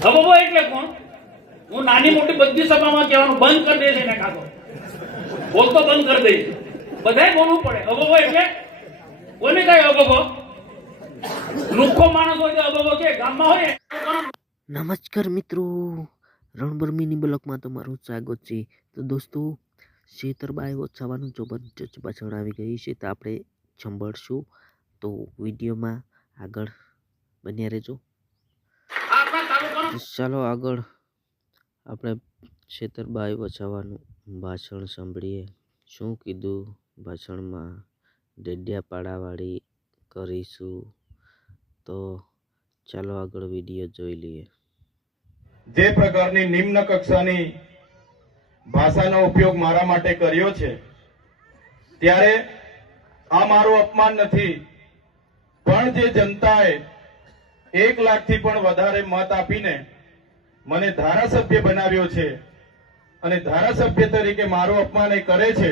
અબબો એટલે કોણ? હું નાની મોટી બધી સભામાં કહેવાનું બંધ કરી દે છે ને કાકો બોલતો બંધ કરી દઈશ. બધાય બોલવું પડે. અબબો એટલે કોને કઈ અબબો? લુખ્ખો માણસ હોય તો અબબો કે ગામમાં હોય. નમસ્કાર મિત્રો, રણબર મિની બ્લોકમાં તમારું સ્વાગત છે. તો દોસ્તો, શેતરબાઈ વસાવાનું જબરજસ્ત ભાષણ આવી ગઈ છે, તો આપણે સાંભળશું. તો વિડીયોમાં આગળ બન્યા રહેજો. ચાલો આગળ આપણે શેતરબાઈ વસાવાનું ભાષણ સાંભળીએ. શું કીધું ભાષણમાં? ડેડિયાપાડાવાળી કરીશું. તો ચાલો આગળ વિડીયો જોઈ લઈએ. જે પ્રકારની નિમ્ન કક્ષાની ભાષાનો ઉપયોગ મારા માટે કર્યો છે, ત્યારે આ મારું અપમાન નથી, પણ જે જનતાએ 1 લાખથી પણ વધારે મત આપીને મને ધારાસભ્ય બનાવ્યો છે અને ધારાસભ્ય તરીકે મારું અપમાન એ કરે છે,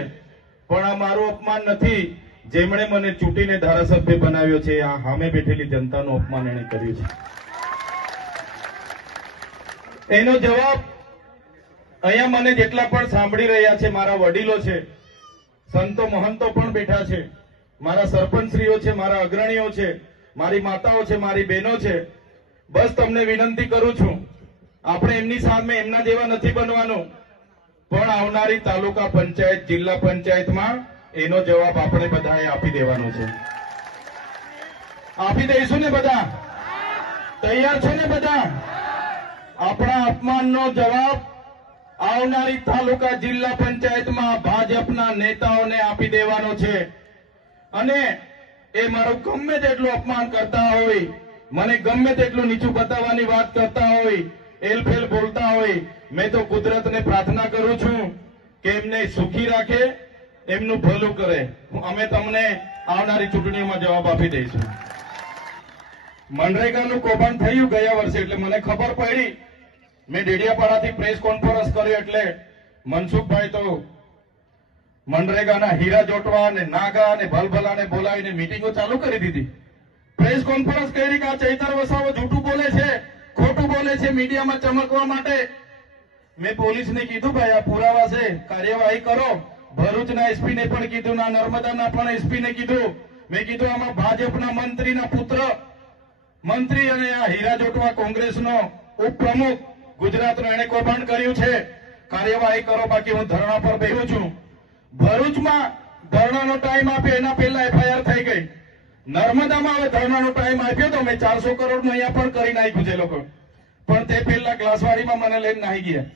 પણ આ મારું અપમાન નથી. જેમણે મને ચૂંટીને ધારાસભ્ય બનાવ્યો છે, આ સામે બેઠેલી જનતાનું અપમાન એણે કર્યું છે. એનો જવાબ અહીંયા મને જેટલા પણ સાંભળી રહ્યા છે, મારા વડીલો છે, સંતો મહંતો પણ બેઠા છે, મારા સરપંચશ્રીઓ છે, મારા અગ્રણીઓ છે, મારી માતાઓ છે, મારી બહેનો છે. બસ તમને વિનંતી કરું છું, આપણે એમની સામે એમના જેવા નથી બનવાનું, પણ આવનારી તાલુકા પંચાયત, જિલ્લા પંચાયતમાં એનો જવાબ આપણે બધાએ આપી દેવાનો છે. આપી દઈશું ને બધા? તૈયાર છો ને બધા? આપણા અપમાનનો જવાબ આવનારી તાલુકા જિલ્લા પંચાયતમાં ભાજપના નેતાઓને આપી દેવાનો છે. અને એ મારું ગમે તેટલું અપમાન કરતા હોય, મને ગમે તેટલું નીચું બતાવવાની વાત કરતા હોય, એલફેલ બોલતા હોય, મેં તો કુદરતને પ્રાર્થના કરું છું કે એમને સુખી રાખે, એમનું ભલું કરે. અમે તમને આવનારી ચૂંટણીઓમાં જવાબ આપી દઈશું. મનરેગાનું કૌભાંડ થયું ગયા વર્ષે, એટલે મને ખબર પડી. મેં ડેડિયાપાડાથી પ્રેસ કોન્ફરન્સ કર્યો, એટલે મનસુખભાઈ તો મનરેગાના હીરા જોટવા અને નાગા અને ભલભલાને બોલાવીને મીટિંગો ચાલુ કરી દીધી. પ્રેસ કોન્ફરન્સ કરી કે આ ચૈતર વસાવો જૂઠું બોલે છે, ખોટું બોલે છે, મીડિયામાં ચમકવા માટે. મેં પોલીસને કીધું, ભાઈ આ પુરાવા છે, કાર્યવાહી કરો. ભરૂચના એસપીને પણ કીધું, ના નર્મદાના પણ એસપીને કીધું. મેં કીધું આમાં ભાજપના મંત્રીના પુત્ર મંત્રી અને આ હીરા જોટવા કોંગ્રેસનો ઉપપ્રમુખ ગુજરાતનો એને કૌભાંડ કર્યું છે, કાર્યવાહી કરો, બાકી હું ધરણા પર બેહું છું. ભરૂચમાં ધરણાનો ટાઈમ આપ્યો, એના પહેલા એફઆઈઆર થઈ ગઈ. નર્મદામાં હવે ધરણાનો ટાઈમ આપ્યો તો મેં 400 કરોડનું અહીંયા પણ કરી નાખ્યું છે લોકો, પણ તે પહેલા ગ્લાસવાડીમાં મને લઈને નાહી ગયા.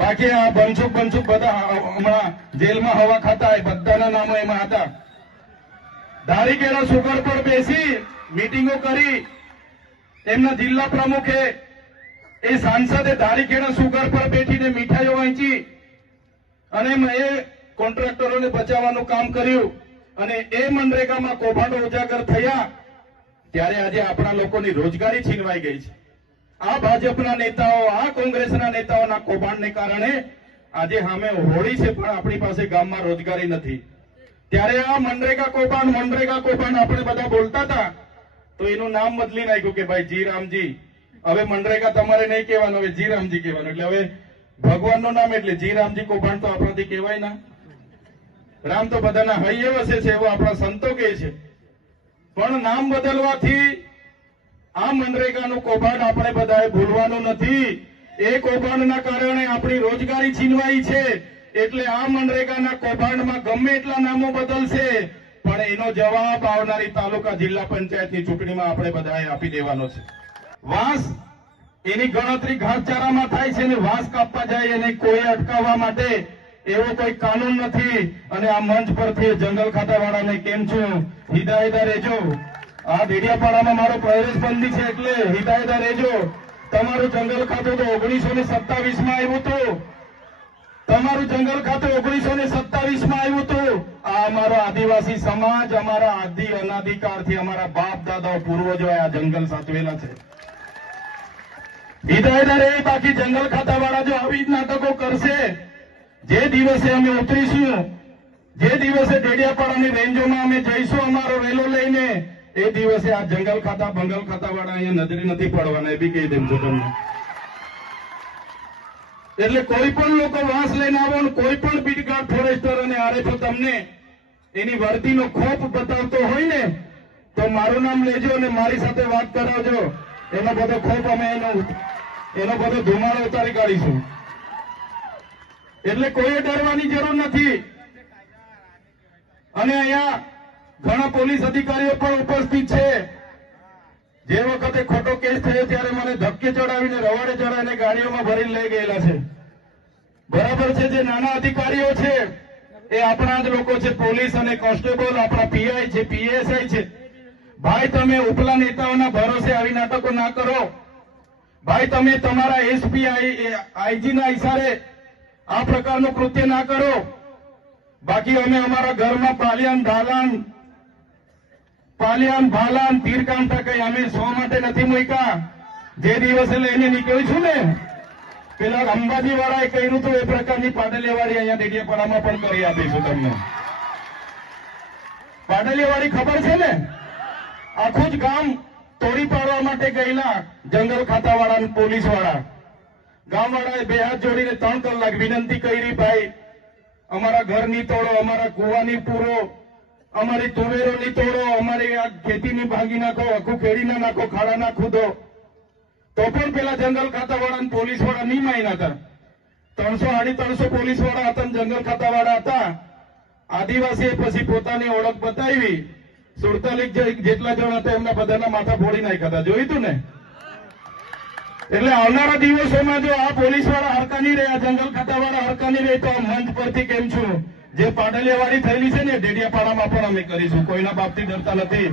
બાકી આ બનસુખ બધા હમણાં જેલમાં હવા ખાતા, બધાના નામો એમાં હતા. ધારીકેરા સુગર પર બેસી મીટિંગો કરી. એમના જિલ્લા પ્રમુખે, એ સાંસદે ધારીકેરા સુગર પર બેઠીને મીઠાઈઓ વહેંચી અને એ કોન્ટ્રાક્ટરોને બચાવવાનું કામ કર્યું. અને એ મનરેગામાં કૌભાંડો ઉજાગર થયા, ત્યારે આજે આપણા લોકોની રોજગારી છીનવાઈ ગઈ છે. આ ભાજપના નેતાઓ, આ કોંગ્રેસના નેતાઓના કૌભાંડને કારણે આજે સામે હોળી છે, પણ આપણી પાસે ગામમાં રોજગારી નથી. ત્યારે આ મનરેગા કૌભાંડ આપણે બધા બોલતા હતા, તો એનું નામ બદલી નાખ્યું કે ભાઈ જી રામજી. હવે મનરેગા તમારે નહીં કહેવાનું, હવે જી રામજી કહેવાનું. એટલે હવે ભગવાનનું નામ એટલે જી રામજી કૌભાંડ તો આપણાથી કહેવાય ના. રામ તો બધાના હૈયે વસે છે, એવો આપણા સંતો કહે છે. પણ નામ બદલવાથી આ મનરેગાનું કૌભાંડ આપણે બધાએ ભૂલવાનું નથી. એ કૌભાંડના કારણે આપણી રોજગારી છીનવાઈ છે. એટલે આ મનરેગાના કૌભાંડમાં ગમે એટલા નામો બદલશે, પણ એનો જવાબ આવનારી તાલુકા જિલ્લા પંચાયતની ચૂંટણીમાં આપણે બધાએ આપી દેવાનો છે. વાંસ એની ગણતરી ઘાસચારામાં થાય છે, અને વાંસ કાપવા જાય એને કોઈ અટકાવવા માટે એવો કોઈ કાનૂન નથી. અને આ મંચ પરથી જંગલ ખાતાવાળાને કેમ છું, હિદાયતા રહેજો. આ ડેડિયાપાડામાં મારો પ્રવેશ બંધી છે, એટલે હિદાયતા રહેજો. તમારું જંગલ ખાતું તો 1927માં આવ્યું હતું. તમારું જંગલ ખાતું 1927માં આવ્યું હતું. આ અમારો આદિવાસી સમાજ, અમારા આદિ અનાદિકાળથી અમારા બાપ દાદાઓ પૂર્વજોએ આ જંગલ સાચવેલા છે. હિદાયતા રહે. બાકી જંગલ ખાતાવાળા જો આવી જ નાટકો કરશે, જે દિવસે અમે ઉતરીશું, જે દિવસે ડેડિયાપાડાની રેન્જોમાં અમે જઈશું અમારો રેલો લઈને, એ દિવસે આ જંગલ ખાતા બંગલ ખાતા વાળા અહીંયા નજરે નથી પડવાના, એ બી કહી દેમ છું તમને. એટલે કોઈ પણ લોકો વાંસ લઈને આવો ને કોઈ પણ બીટગાર્ડ ફોરેસ્ટર અને આરએફઓ તમને એની વર્દીનો ખોફ બતાવતો હોય ને તો મારું નામ લેજો અને મારી સાથે વાત કરાવજો. એનો બધો ખોફ અમે એનો બધો ધુમાડો ઉતારી કાઢીશું. એટલે કોઈએ ડરવાની જરૂર નથી. અને અહીંયા ઘણા પોલીસ અધિકારીઓ પણ ઉપસ્થિત છે. જે વખતે ખોટો કેસ થયો ત્યારે મને ધક્કે ચડાવીને રવાડે ચડાવીને ગાડીઓમાં ભરીને લઈ ગયેલા છે. બરાબર છે. જે નાના અધિકારીઓ છે એ આપણા જ લોકો છે. પોલીસ અને કોન્સ્ટેબલ આપણા પીઆઈ છે, પીએસઆઈ છે. ભાઈ તમે ઉપલા નેતાઓના ભરોસે આવી નાટકો ના કરો. ભાઈ તમે તમારા એસપી આઈજી ના ઇશારે આ પ્રકારનું કૃત્ય ના કરો. બાકી અમે અમારા ઘરમાં પાલિયાન ભાલાન તીરકામઠા કઈ અમે સો માટે નથી મૂક્યા. જે દિવસે લઈને નીકળ્યું છું ને પેલા અંબાજી વાળાએ કહ્યું હતું એ પ્રકારની પાટલીવાળી અહીંયા ડેડિયાપાડામાં પણ કરી આપીશું તમને. પાટલીવાળી ખબર છે ને? આખું જ ગામ તોડી પાડવા માટે ગયેલા જંગલ ખાતાવાળા પોલીસ વાળા ગામવાળાએ બે હાથ જોડીને 3 કલાક વિનંતી કરી, ભાઈ અમારા ઘરની તોડો, અમારા કુવાની પૂરો, અમારી તુવેરોની તોડો, અમારી આ ખેતીની ભાગી નાખો, આખું ખેડી ના નાખો, ખાડા ના ખુદો. તો પણ પેલા જંગલ ખાતાવાળા પોલીસ વાળા નહીં માન્યા હતા. 300-350 પોલીસ વાળા હતા, જંગલ ખાતાવાળા હતા. આદિવાસીએ પછી પોતાની ઓળખ બતાવી. 47 જેટલા જણ હતા એમના બધાના માથા ફોડી નાખ્યા હતા. જોયું તું ને? એટલે આવનારા દિવસોમાં જો આ પોલીસ વાળા હરકા નહીં રહ્યા, જંગલ ખાતાવાળા હરકા નહીં રહે તો આ મંચ પરથી કેમ છું જે પાટલીવાળી થયેલી છે ને ડેડિયાપાડામાં પણ અમે કરીશું. કોઈના બાપથી ડરતા નથી.